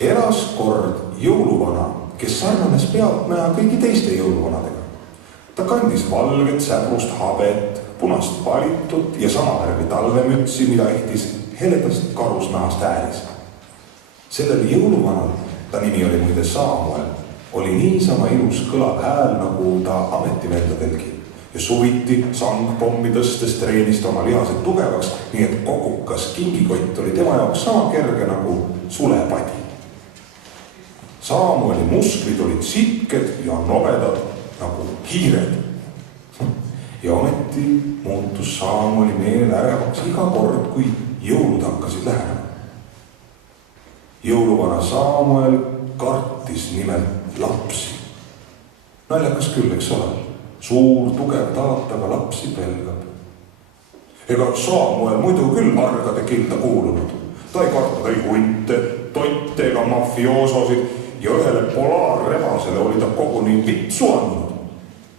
Elas kord jõuluvana, kes sarnanes pealtnäha kõigi teiste jõuluvanadega. Ta kandis valget säbrust habet, punast palitut ja samavärvi talvemütsi, mida ehtis heledast karusnahast ääris. Sellel jõuluvanal, ta nimi oli muide Saamuel, oli niisama ilus kõlav hääl, nagu ta ametivendadelgi. Ja suviti sangpommi tõstes treenis ta oma lihased tugevaks, nii et kogukas kingikott oli tema jaoks sama kerge nagu sulepadi. Saamueli musklid olid sitked ja nobedad nagu hiired. Ja ometi muutus Saamueli meel ärevaks iga kord, kui jõulud hakkasid lähenema. Jõuluvana Saamuel kartis nimelt lapsi. Naljakas küll, eks ole. Suur, tugev taat, aga lapsi pelgab. Ega Saamuel muidu küll argade kilda kuulunud. Ta ei karta ei hunte, totte ega mafioososid ja ühele polaarrebasele oli ta koguni vitsu andnud.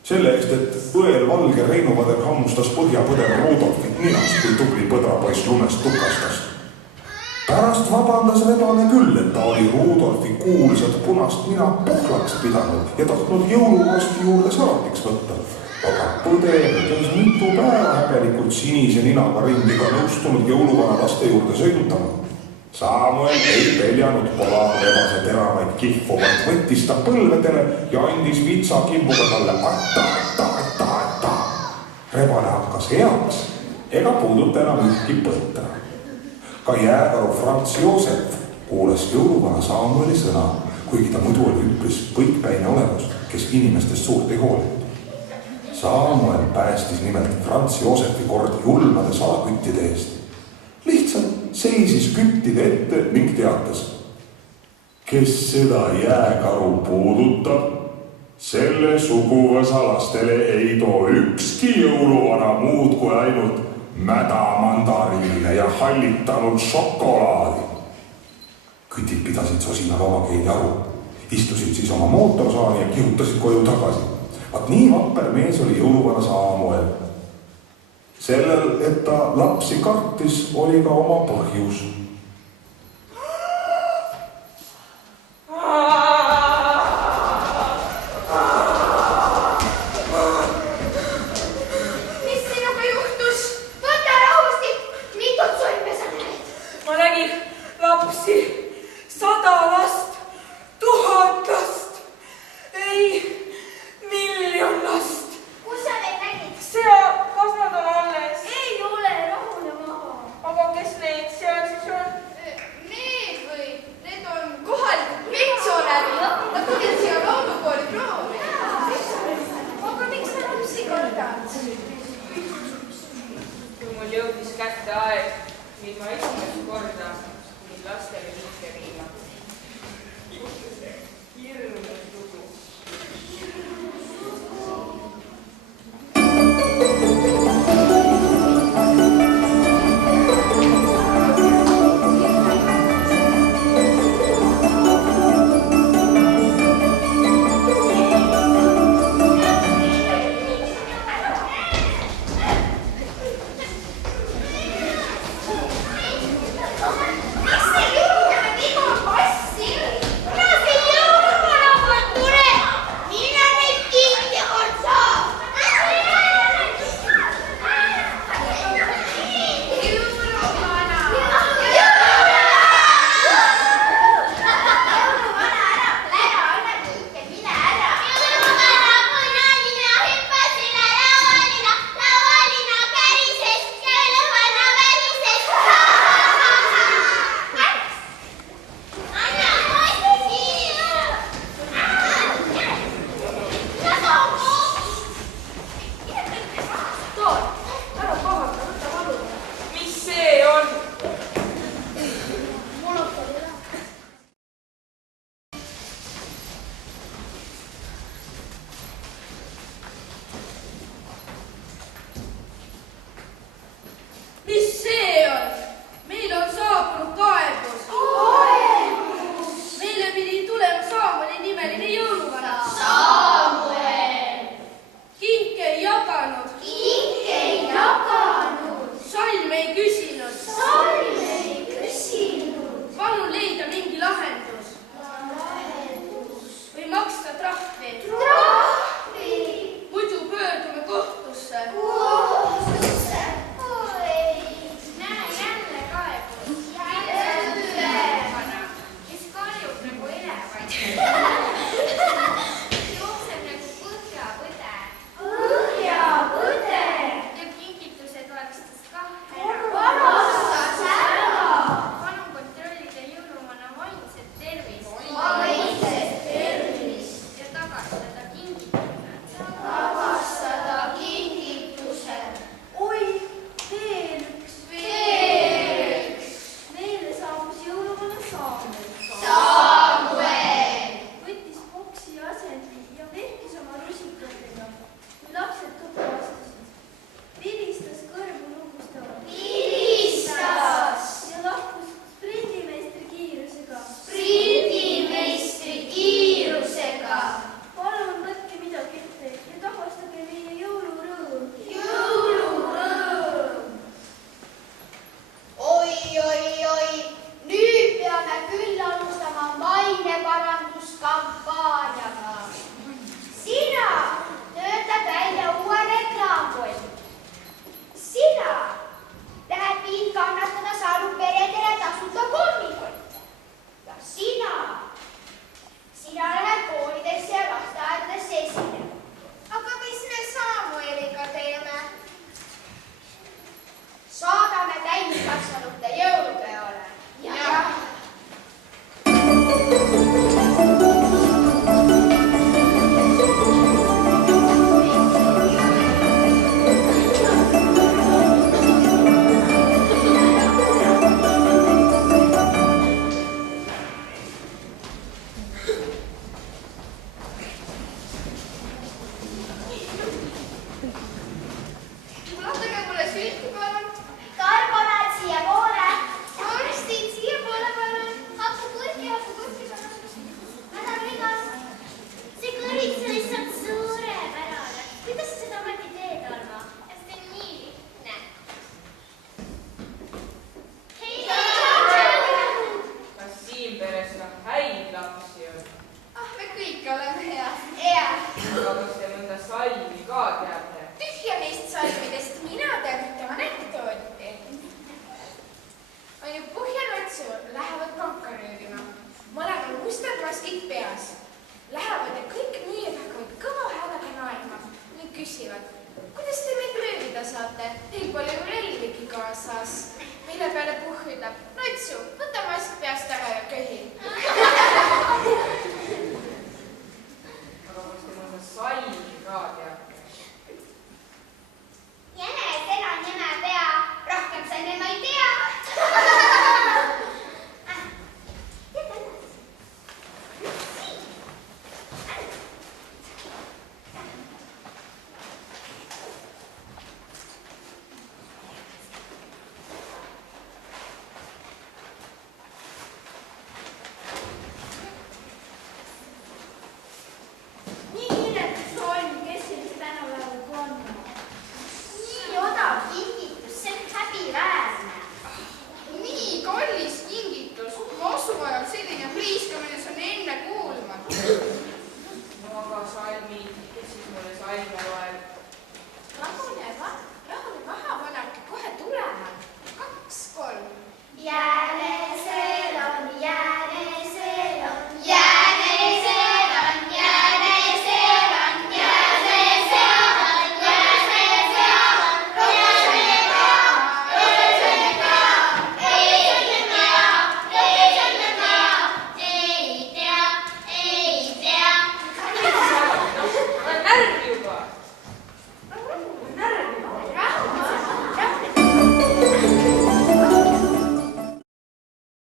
Selle eest, et õel valge Reinuvader hammustas põhjapõder Rudolfit ninas, kui tubli põdrapoiss lumest tukastas. Pärast vabandas rebane küll, et ta oli Rudolfi kuulsat punast nina puhlaks pidanud ja tahtnud jõuluvorsti juurde salatiks võtta. Aga põder ütles mitu päeva häbelikult sinise ninaga rindiga nõustunud jõuluvana laste juurde sõidutama. Saamuel ei peljanud polaarrebase teravaid kihvu, vaid võttis ta põlvedele ja andis vitsakimbuga talle atta. Rebane hakkas heaks ega puuduta enam ühtki põtra. Ka jääkaru Franz Joosep kuulas jõuluvana Saamueli sõna, kuigi ta muidu oli üpris põikpäine olevus, kes inimestest suurt ei hoolinud. Saamuel päästis nimelt Franz Joosepi kord julmade salaküttide eest. Lihtsalt seisis küttide ette ning teatas. Kes seda jääkaru puudutab, selle suguvõsa lastele ei too ükski jõuluvana muud kui ainult mäda mandariine ja hallitanud šokolaadi. Kütid pidasid sosina vavakeeli aru, istusid siis oma mootorsaani ja kihutasid koju tagasi. Vaat nii vapper mees oli jõuluvana Saamuel. Sellel, et ta lapsi kartis, oli ka oma põhjus. võttis boksi asendi ja vehkis oma rusikatega, kui lapsed tuppa astusid. Vilistas kõrvu lugustavalt. Ja lahkus sprindimeistri kiirusega. Palun võtke midagi ette ja tagastage meie jõulurõõm. Oi, nüüd peame küll alustama maineparanduskampaaniaga. Sina töötad välja uue reklaamkolmi. Sina lähed viid kannatada saanud peredele tasuta kommikotte. Ja sina lähed koolidesse ja lasteaedadesse esinema. Aga mis me Samueliga teeme? Saadame täiskasvanute jõulupeole. Jah. Ulatage mulle sülti, palun. Karbonaad siia poole. Vorstid siia poole, palun. Hapukurki, palun. Madam Rigas, see kõrits on lihtsalt suurepärane. Kuidas sa seda ometi teed, Alma? See on nii lihtne. Hei! Kas siin peres ka häid lapsi on? Me kõik oleme head. Hea. Aga kas te mõnda salmi ka teate? Tühja neist salmidest, mina tean ühte anekdooti. On ju Põhja-Natsu lähevad panka röövima. Mõlemal mustad maskid peas. Lähevad ja kõik müüjad hakkavad kõva häälega naerma ning küsivad, kuidas te meid röövida saate? Teil pole ju relvigi kaasas. Mille peale Puhh ütleb, Natsu, võta mask peast ära ja köhi. Aga kas te mõnda salmi ka teate? Jänesena nime pea, rohkem sa enam ei tea. Nii inetus on, kes sellist tänapäeva panna. Nii odav kingitus, see on häbiväärne. Nii kallis kingitus. Masuajal selline priiskamine, see on ennekuulmatu. No aga salmid, kes siis mulle salme